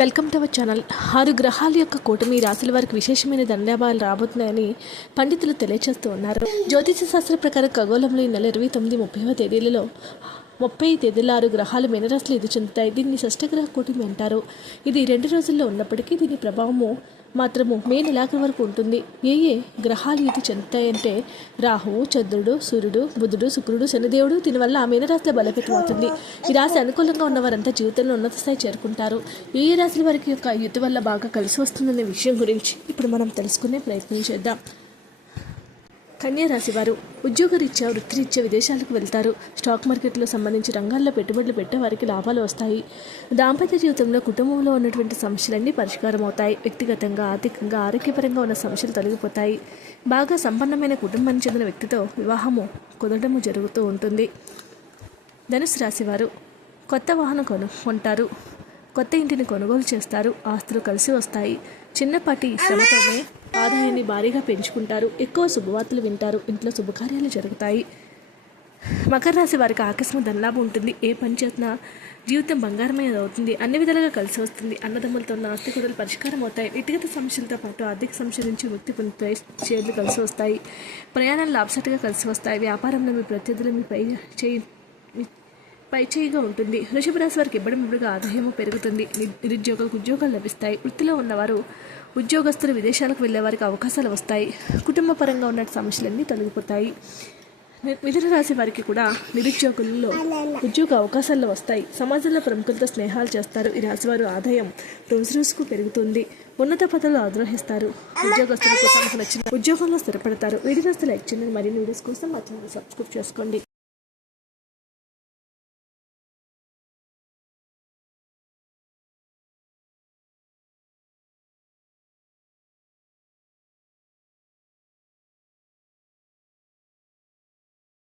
Welcome to our channel. ఆరు గ్రహాల యొక్క కూటమి రాశుల వారికి విశేషమైన ధన్యవాదాలు రాబోతున్నాయని పండితులు తెలియజేస్తూ ఉన్నారు. జ్యోతిష శాస్త్ర ప్రకారం ఖగోళంలో ఈ నెల ఇరవై తొమ్మిది ముప్పైవ తేదీలలో ముప్పై తేదీల ఆరు గ్రహాలు మీనరాశులు ఎదురు చెందుతాయి. దీన్ని షష్టగ్రహ కూటమి అంటారు. ఇది రెండు రోజుల్లో ఉన్నప్పటికీ దీని ప్రభావము మాత్రము మే నెలాఖరు వరకు ఉంటుంది. ఏ ఏ గ్రహాలు ఇది చెందుతాయంటే రాహువు చంద్రుడు సూర్యుడు బుధుడు శుక్రుడు శనిదేవుడు దీనివల్ల ఆ మీనరాశిలో బలపెట్టబోతుంది ఈ రాశి అనుకూలంగా ఉన్నవారంతా జీవితంలో ఉన్నత స్థాయి చేరుకుంటారు. ఏ ఏ రాశుల వారికి యొక్క యుద్ధ వల్ల బాగా కలిసి వస్తుందనే విషయం గురించి ఇప్పుడు మనం తెలుసుకునే ప్రయత్నం చేద్దాం. కన్యా రాశి ఉద్యోగరీత్యా వృత్తిరీత్యా విదేశాలకు వెళ్తారు. స్టాక్ మార్కెట్లో సంబంధించి రంగాల్లో పెట్టుబడులు పెట్టే వారికి లాభాలు వస్తాయి. దాంపత్య జీవితంలో కుటుంబంలో ఉన్నటువంటి సమస్యలన్నీ పరిష్కారం అవుతాయి వ్యక్తిగతంగా ఆర్థికంగా ఆరోగ్యపరంగా ఉన్న సమస్యలు తొలగిపోతాయి. బాగా సంపన్నమైన కుటుంబానికి చెందిన వ్యక్తితో వివాహము కుదరడము జరుగుతూ ఉంటుంది. ధనుసు రాశివారు కొత్త వాహనం కొనుక్కుంటారు. కొత్త ఇంటిని కొనుగోలు చేస్తారు. ఆస్తులు కలిసి వస్తాయి. చిన్నపాటి శ్రమతోనే ఆదాయాన్ని భారీగా పెంచుకుంటారు. ఎక్కువ శుభవార్తలు వింటారు. ఇంట్లో శుభకార్యాలు జరుగుతాయి. మకర రాశి వారికి ఆకస్మిక ధనలాభం ఉంటుంది. ఏ పని చేసినా జీవితం బంగారమైనది అవుతుంది. అన్ని విధాలుగా కలిసి వస్తుంది. అన్నదమ్ములతో ఉన్న ఆస్తి కూడా పరిష్కారం అవుతాయి. వ్యక్తిగత సమస్యలతో పాటు ఆర్థిక సమస్యల నుంచి ముక్తి పొందుతాయి. షేర్లు కలిసి వస్తాయి. ప్రయాణాలు లాభసాటిగా కలిసి వస్తాయి. వ్యాపారంలో మీ ప్రత్యర్థులు మీ పై చేయి పైచేయిగా ఉంటుంది. వృషభ రాశి వారికి ఇబ్బడిముబ్బడిగా ఆదాయము పెరుగుతుంది. నిరుద్యోగులకు ఉద్యోగాలు లభిస్తాయి. వృత్తిలో ఉన్నవారు ఉద్యోగస్తులు విదేశాలకు వెళ్ళే వారికి అవకాశాలు వస్తాయి. కుటుంబ పరంగా ఉన్న సమస్యలన్నీ తొలగిపోతాయి. మిథున రాశి వారికి కూడా నిరుద్యోగుల్లో ఉద్యోగ అవకాశాలు వస్తాయి. సమాజంలో ప్రముఖులతో స్నేహాలు చేస్తారు. ఈ రాశి వారు ఆదాయం రోజు రోజుకు పెరుగుతుంది. ఉన్నత పదవులు ఆగ్రహిస్తారు. ఉద్యోగస్తులకు తమకు నచ్చిన ఉద్యోగంలో స్థిరపడతారు. వీడియోస్ లైక్ చేయండి. మరిన్ని వీడియోస్ కోసం మా ఛానల్ సబ్స్క్రైబ్ చేసుకోండి.